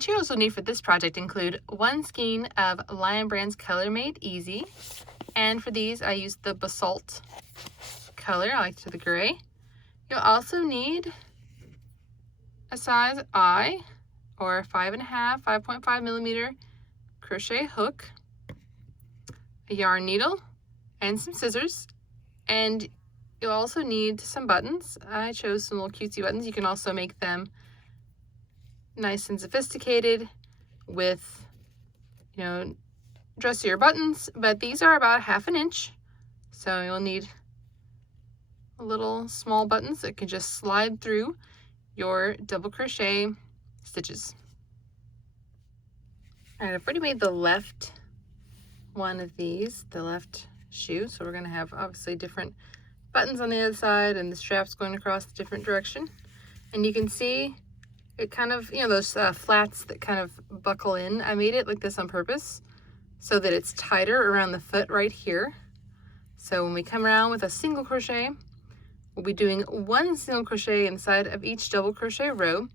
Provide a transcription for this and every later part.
Materials we'll need for this project include 1 skein of Lion Brand's Color Made Easy, and for these I used the Basalt color. I like the gray. You'll also need a size I, or 5.5 millimeter crochet hook, a yarn needle, and some scissors. And you'll also need some buttons. I chose some little cutesy buttons. You can also make them nice and sophisticated with, you know, dressier buttons, but these are about 1/2 inch. So you'll need little small buttons that can just slide through your double crochet stitches. All right, I've already made the left one of these, the left shoe. So we're gonna have obviously different buttons on the other side and the straps going across the different direction. And you can see it kind of, you know, those flats that kind of buckle in. I made it like this on purpose so that it's tighter around the foot right here. So when we come around with a single crochet, we'll be doing 1 single crochet inside of each double crochet row,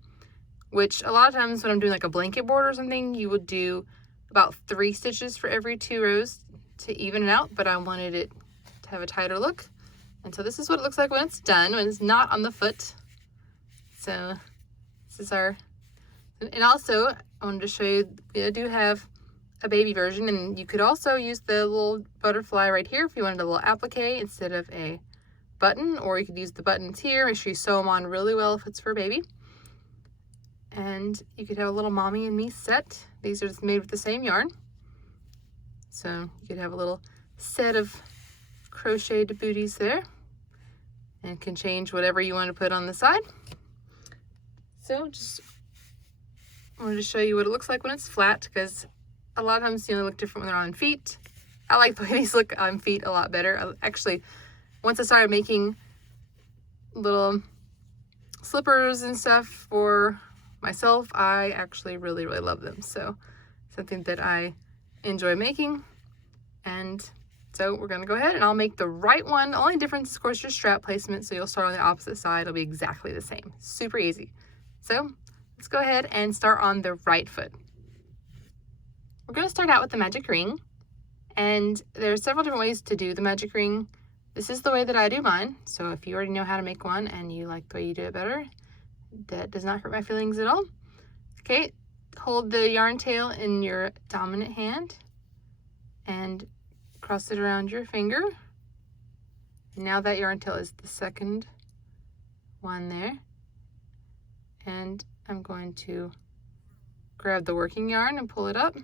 which a lot of times when I'm doing like a blanket border or something, you would do about 3 stitches for every 2 rows to even it out, but I wanted it to have a tighter look. And so this is what it looks like when it's done, when it's not on the foot. So this is our, and also I wanted to show you, I do have a baby version, and you could also use the little butterfly right here if you wanted a little applique instead of a button, or you could use the buttons here. Make sure you sew them on really well if it's for a baby. And you could have a little mommy and me set. These are just made with the same yarn. So you could have a little set of crocheted booties there, and can change whatever you want to put on the side. So just wanted to show you what it looks like when it's flat, because a lot of times, you know, they look different when they're on feet. I like the way these look on feet a lot better. Actually, once I started making little slippers and stuff for myself, I actually really love them. So something that I enjoy making. And so we're gonna go ahead and I'll make the right one. The only difference, of course, your strap placement. So you'll start on the opposite side. It'll be exactly the same. Super easy. So let's go ahead and start on the right foot. We're gonna start out with the magic ring. And there are several different ways to do the magic ring. This is the way that I do mine. So if you already know how to make one and you like the way you do it better, that does not hurt my feelings at all. Okay, hold the yarn tail in your dominant hand and cross it around your finger. And now that yarn tail is the second one there. And I'm going to grab the working yarn and pull it up.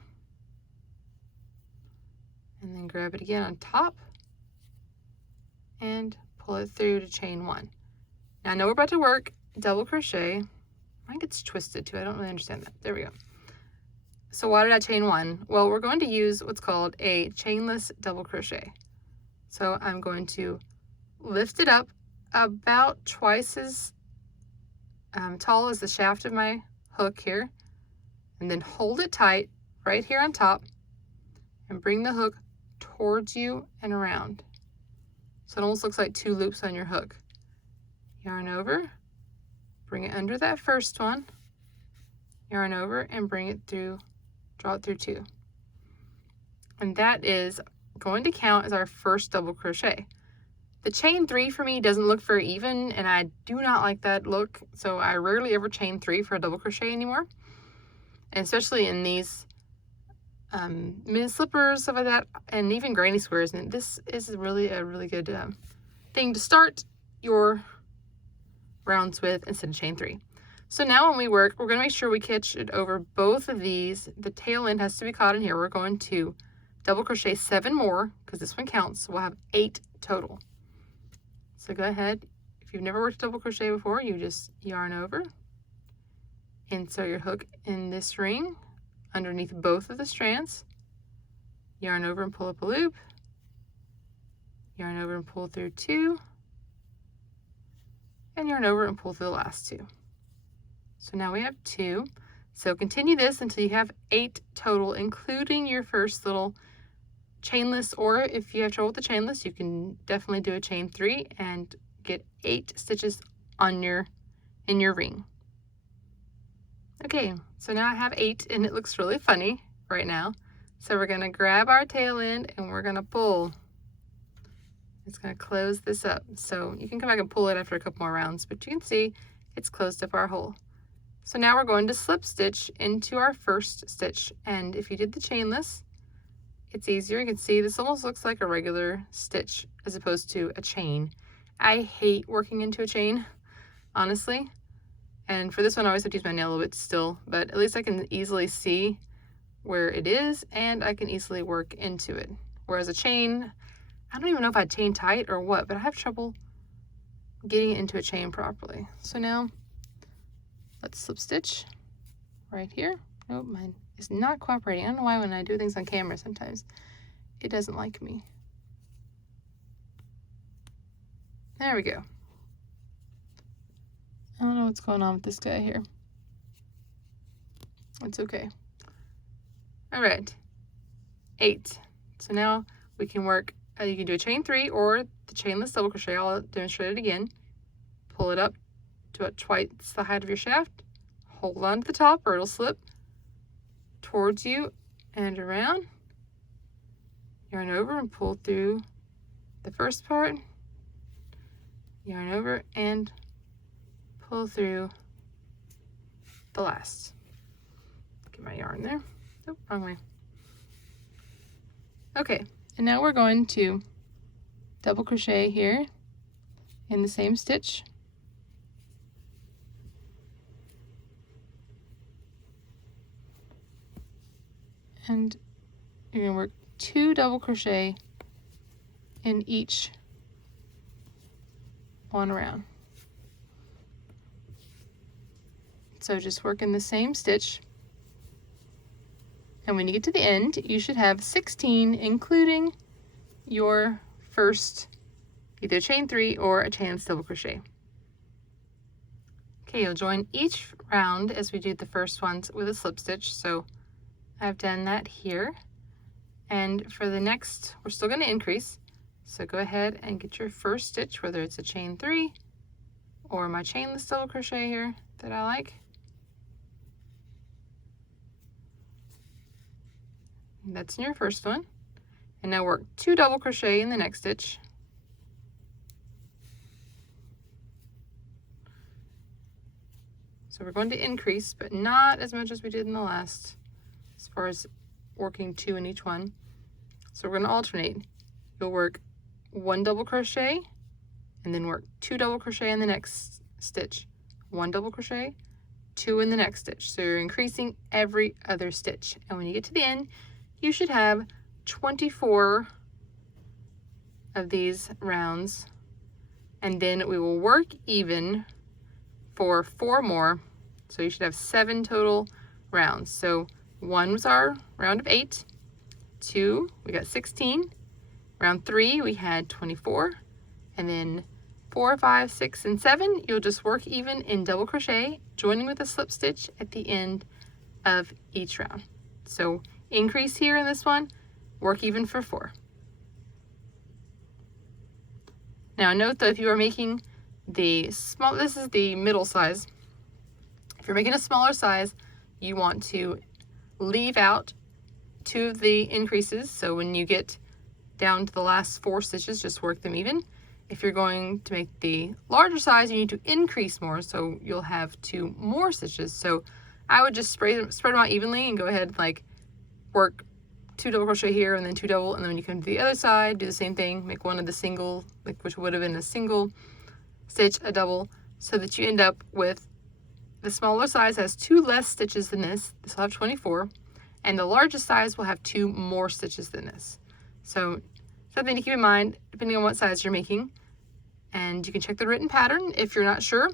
And then grab it again on top and pull it through to chain 1. Now I know we're about to work double crochet. Mine gets twisted too. I don't really understand that. There we go. So why did I chain 1? Well, we're going to use what's called a chainless double crochet. So I'm going to lift it up about twice as tall as the shaft of my hook here, and then hold it tight right here on top and bring the hook towards you and around. So it almost looks like 2 loops on your hook. Yarn over, bring it under that first one, yarn over and bring it through, draw it through 2. And that is going to count as our first double crochet. The chain 3 for me doesn't look very even, and I do not like that look, so I rarely ever chain 3 for a double crochet anymore. And especially in these mini slippers, stuff like that, and even granny squares. And this is really a really good thing to start your rounds with instead of chain 3. So now when we work, we're going to make sure we catch it over both of these. The tail end has to be caught in here. We're going to double crochet 7 more because this one counts. So we'll have 8 total. So go ahead. If you've never worked double crochet before, you just yarn over, insert your hook in this ring underneath both of the strands, yarn over and pull up a loop, yarn over and pull through 2, and yarn over and pull through the last 2. So now we have 2. So continue this until you have 8 total, including your first little chainless, or if you have trouble with the chainless, you can definitely do a chain 3 and get 8 stitches on in your ring. Okay, so now I have 8 and it looks really funny right now. So we're gonna grab our tail end and we're gonna pull. It's gonna close this up. So you can come back and pull it after a couple more rounds, but you can see it's closed up our hole. So now we're going to slip stitch into our first stitch. And if you did the chainless, it's easier. You can see this almost looks like a regular stitch as opposed to a chain. I hate working into a chain, honestly. And for this one, I always have to use my nail a little bit still, but at least I can easily see where it is and I can easily work into it. Whereas a chain, I don't even know if I'd chain tight or what, but I have trouble getting it into a chain properly. So now let's slip stitch right here. Oh, mine is not cooperating. I don't know why when I do things on camera sometimes it doesn't like me. There we go. I don't know what's going on with this guy here. It's okay. All right, 8. So now we can work, you can do a chain 3 or the chainless double crochet. I'll demonstrate it again. Pull it up to about twice the height of your shaft. Hold on to the top or it'll slip towards you and around. Yarn over and pull through the first part. Yarn over and pull through the last. Get my yarn there. Oh, wrong way. Okay, and now we're going to double crochet here in the same stitch. And you're going to work 2 double crochet in each one round. So just work in the same stitch. And when you get to the end, you should have 16, including your first either chain 3 or a chainless double crochet. Okay, you'll join each round as we do the first ones with a slip stitch. So I've done that here. And for the next, we're still going to increase. So go ahead and get your first stitch, whether it's a chain 3 or my chainless double crochet here that I like. That's in your first one. And now work 2 double crochet in the next stitch. So we're going to increase, but not as much as we did in the last, as far as working 2 in each one. So we're going to alternate. You'll work 1 double crochet and then work 2 double crochet in the next stitch. 1 double crochet, 2 in the next stitch. So you're increasing every other stitch. And when you get to the end, you should have 24 of these rounds, and then we will work even for 4 more. So you should have 7 total rounds. So 1 was our round of 8, 2, we got 16, round 3, we had 24, and then 4, 5, 6, and 7, you'll just work even in double crochet, joining with a slip stitch at the end of each round. So increase here in this one, work even for 4. Now note that if you are making the small, this is the middle size. If you're making a smaller size, you want to leave out 2 of the increases. So when you get down to the last 4 stitches, just work them even. If you're going to make the larger size, you need to increase more, so you'll have 2 more stitches. So I would just spread them out evenly and go ahead and like work 2 double crochet here and then 2 double, and then when you come to the other side, do the same thing, make one of the single, like which would have been a single stitch, a double, so that you end up with the smaller size has 2 less stitches than this. This will have 24, and the largest size will have 2 more stitches than this. So something to keep in mind depending on what size you're making. And you can check the written pattern if you're not sure.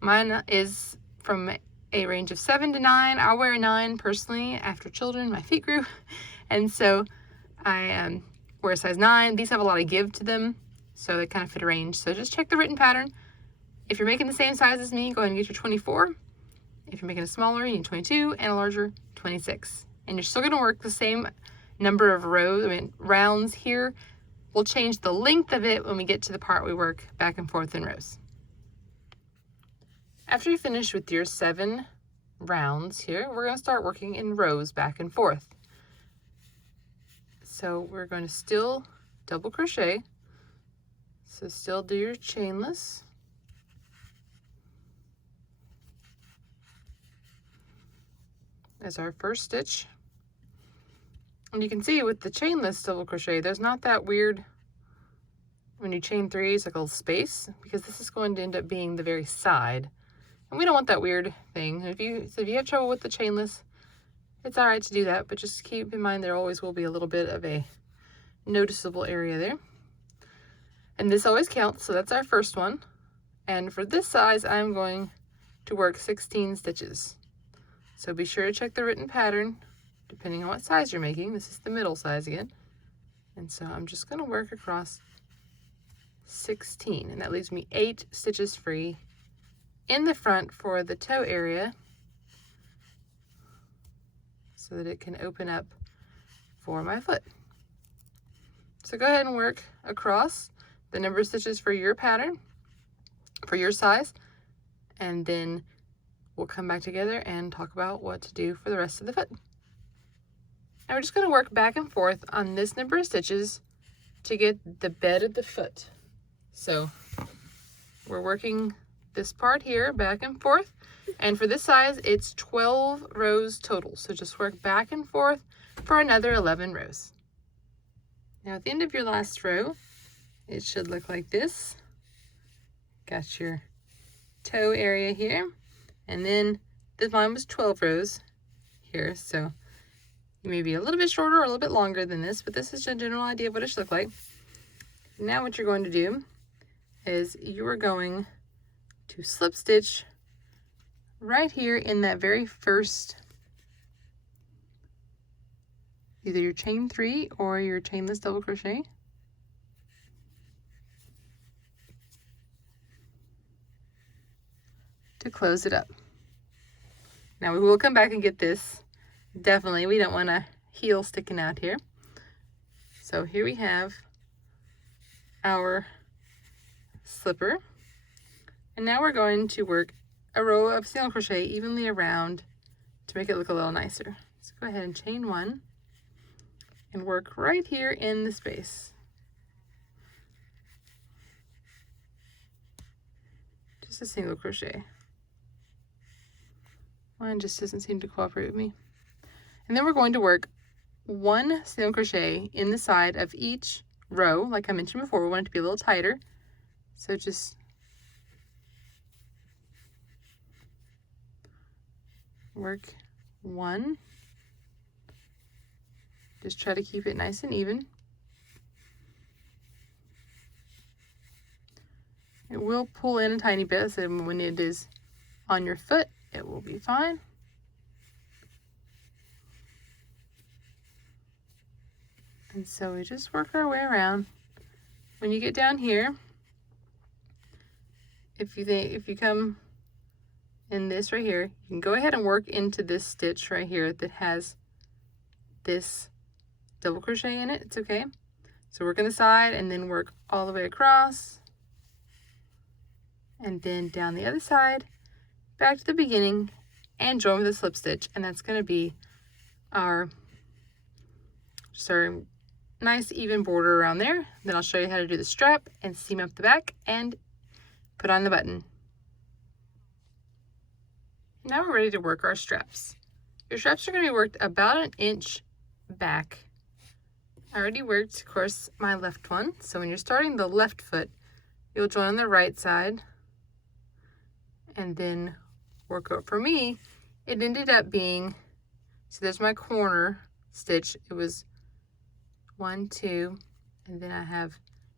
Mine is from a range of 7 to 9. I'll wear a 9 personally. After children, my feet grew, and so I wear a size 9. These have a lot of give to them, so they kind of fit a range. So just check the written pattern. If you're making the same size as me, go ahead and get your 24. If you're making a smaller, you need 22, and a larger, 26. And you're still going to work the same number of rounds here. We'll change the length of it when we get to the part we work back and forth in rows. After you finish with your 7 rounds here, we're going to start working in rows back and forth. So we're going to still double crochet. So still do your chainless. As our first stitch. And you can see with the chainless double crochet, there's not that weird, when you chain 3, it's like a little space, because this is going to end up being the very side. And we don't want that weird thing. If you have trouble with the chainless, it's all right to do that, but just keep in mind there always will be a little bit of a noticeable area there. And this always counts, so that's our first one. And for this size, I'm going to work 16 stitches. So be sure to check the written pattern, depending on what size you're making. This is the middle size again. And so I'm just going to work across 16, and that leaves me 8 stitches free in the front for the toe area so that it can open up for my foot. So go ahead and work across the number of stitches for your pattern, for your size, and then we'll come back together and talk about what to do for the rest of the foot. And we're just going to work back and forth on this number of stitches to get the bed of the foot. So we're working this part here back and forth, and for this size it's 12 rows total. So just work back and forth for another 11 rows. Now at the end of your last row, it should look like this. Got your toe area here, and then this one was 12 rows here, so you may be a little bit shorter or a little bit longer than this, but this is a general idea of what it should look like. Now what you're going to do is you are going to slip stitch right here in that very first, either your chain 3 or your chainless double crochet. To close it up. Now we will come back and get this. Definitely, we don't want a heel sticking out here. So here we have our slipper. And now we're going to work a row of single crochet evenly around to make it look a little nicer. So go ahead and chain 1 and work right here in the space. Just a single crochet. One just doesn't seem to cooperate with me. And then we're going to work 1 single crochet in the side of each row. Like I mentioned before, we want it to be a little tighter. So just work 1. Just try to keep it nice and even. It will pull in a tiny bit, so when it is on your foot, it will be fine. And so we just work our way around. When you get down here, if you come in this right here, you can go ahead and work into this stitch right here that has this double crochet in it. It's okay. So work on the side and then work all the way across, and then down the other side, back to the beginning, and join with a slip stitch. And that's going to be our nice even border around there. Then I'll show you how to do the strap and seam up the back and put on the button. Now we're ready to work our straps. Your straps are going to be worked about 1 inch back. I already worked, of course, my left one. So when you're starting the left foot, you'll join on the right side and then work up. For me, it ended up being, so there's my corner stitch. It was 1, 2, and then I have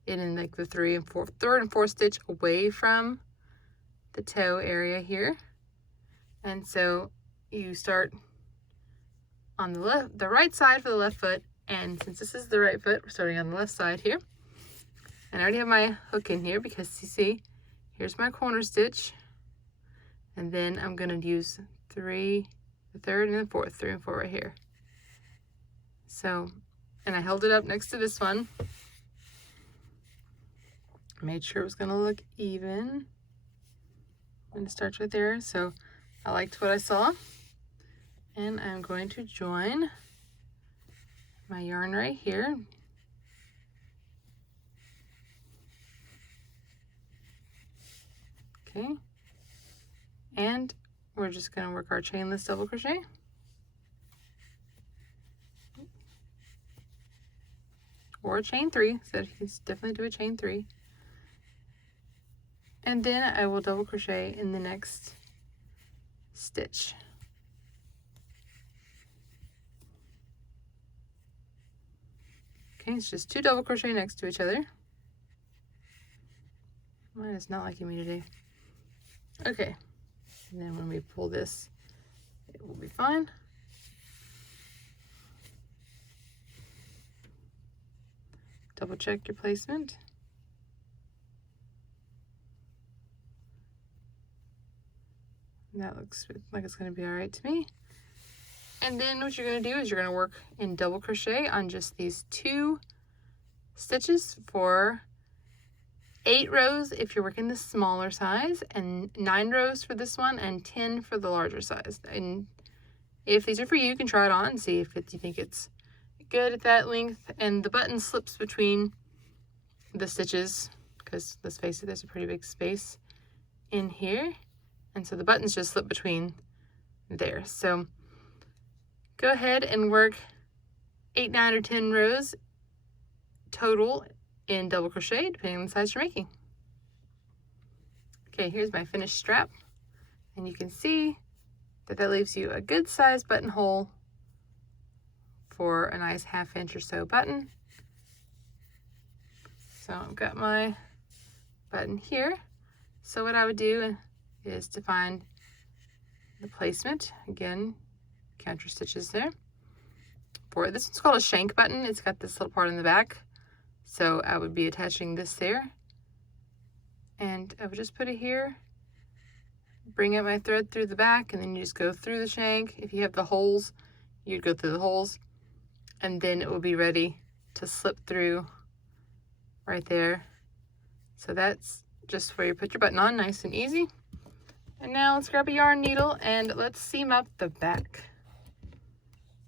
it in like the third and fourth stitch away from the toe area here. And so you start on the right side for the left foot, and since this is the right foot, we're starting on the left side here. And I already have my hook in here because you see, here's my corner stitch, and then I'm going to use the third and the fourth, 3 and 4 right here. So, and I held it up next to this one. Made sure it was going to look even. And it starts right there. So I liked what I saw, and I'm going to join my yarn right here. Okay, and we're just going to work our chainless double crochet. Or a chain 3, so you can definitely do a chain 3. And then I will double crochet in the next stitch. Okay, it's just 2 double crochet next to each other. Mine is not liking me today. Okay, and then when we pull this, it will be fine. Double check your placement. That looks like it's going to be all right to me. And then what you're going to do is you're going to work in double crochet on just these 2 stitches for 8 rows if you're working the smaller size, and 9 rows for this one, and 10 for the larger size. And if these are for you, you can try it on and see if you think it's good at that length. And the button slips between the stitches because, let's face it, there's a pretty big space in here, and so the buttons just slip between there. So go ahead and work 8, 9, or 10 rows total in double crochet, depending on the size you're making. Okay, here's my finished strap, and you can see that leaves you a good size buttonhole for a nice 1/2 inch or so button. So I've got my button here. So what I would do is to find the placement. Again, count your stitches there. For this one's called a shank button. It's got this little part in the back. So I would be attaching this there. And I would just put it here, bring up my thread through the back, and then you just go through the shank. If you have the holes, you'd go through the holes, and then it will be ready to slip through right there. So that's just where you put your button on, nice and easy. And now let's grab a yarn needle and let's seam up the back.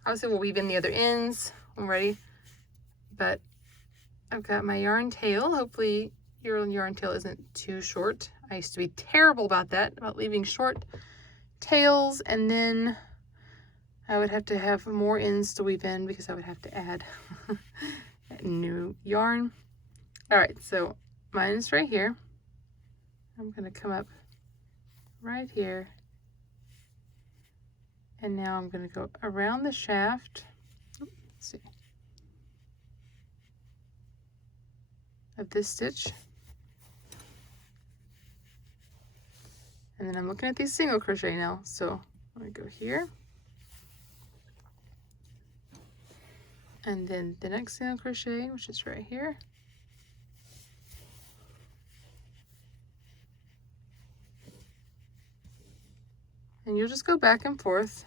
Obviously we'll weave in the other ends when ready, but I've got my yarn tail. Hopefully your yarn tail isn't too short. I used to be terrible about that, about leaving short tails, and then I would have to have more ends to weave in because I would have to add new yarn. All right, so mine is right here. I'm gonna come up right here, and now I'm gonna go around the shaft. Let's see, of this stitch, and then I'm looking at these single crochet now. So I'm gonna go here, and then the next single crochet, which is right here. And you'll just go back and forth.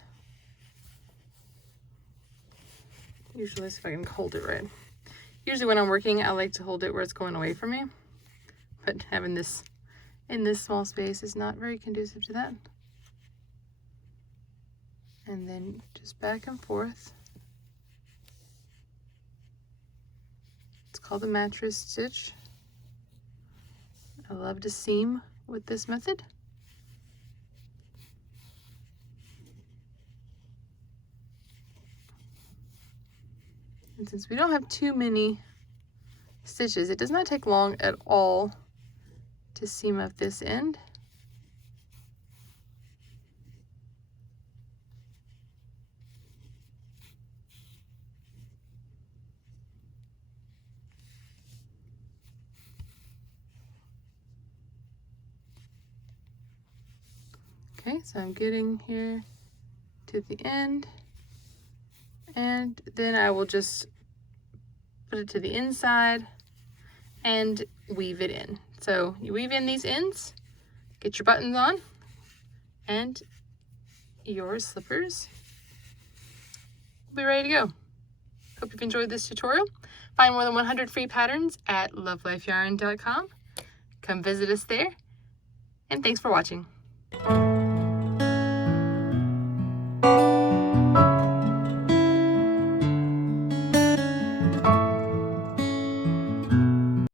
Usually, let's see if I can hold it right. Usually when I'm working, I like to hold it where it's going away from me. But having this in this small space is not very conducive to that. And then just back and forth. It's called the mattress stitch. I love to seam with this method. And since we don't have too many stitches, it does not take long at all to seam up this end. Okay, so I'm getting here to the end, and then I will just put it to the inside and weave it in. So you weave in these ends, get your buttons on, and your slippers will be ready to go. Hope you've enjoyed this tutorial. Find more than 100 free patterns at love.life.yarn.com. Come visit us there, and thanks for watching.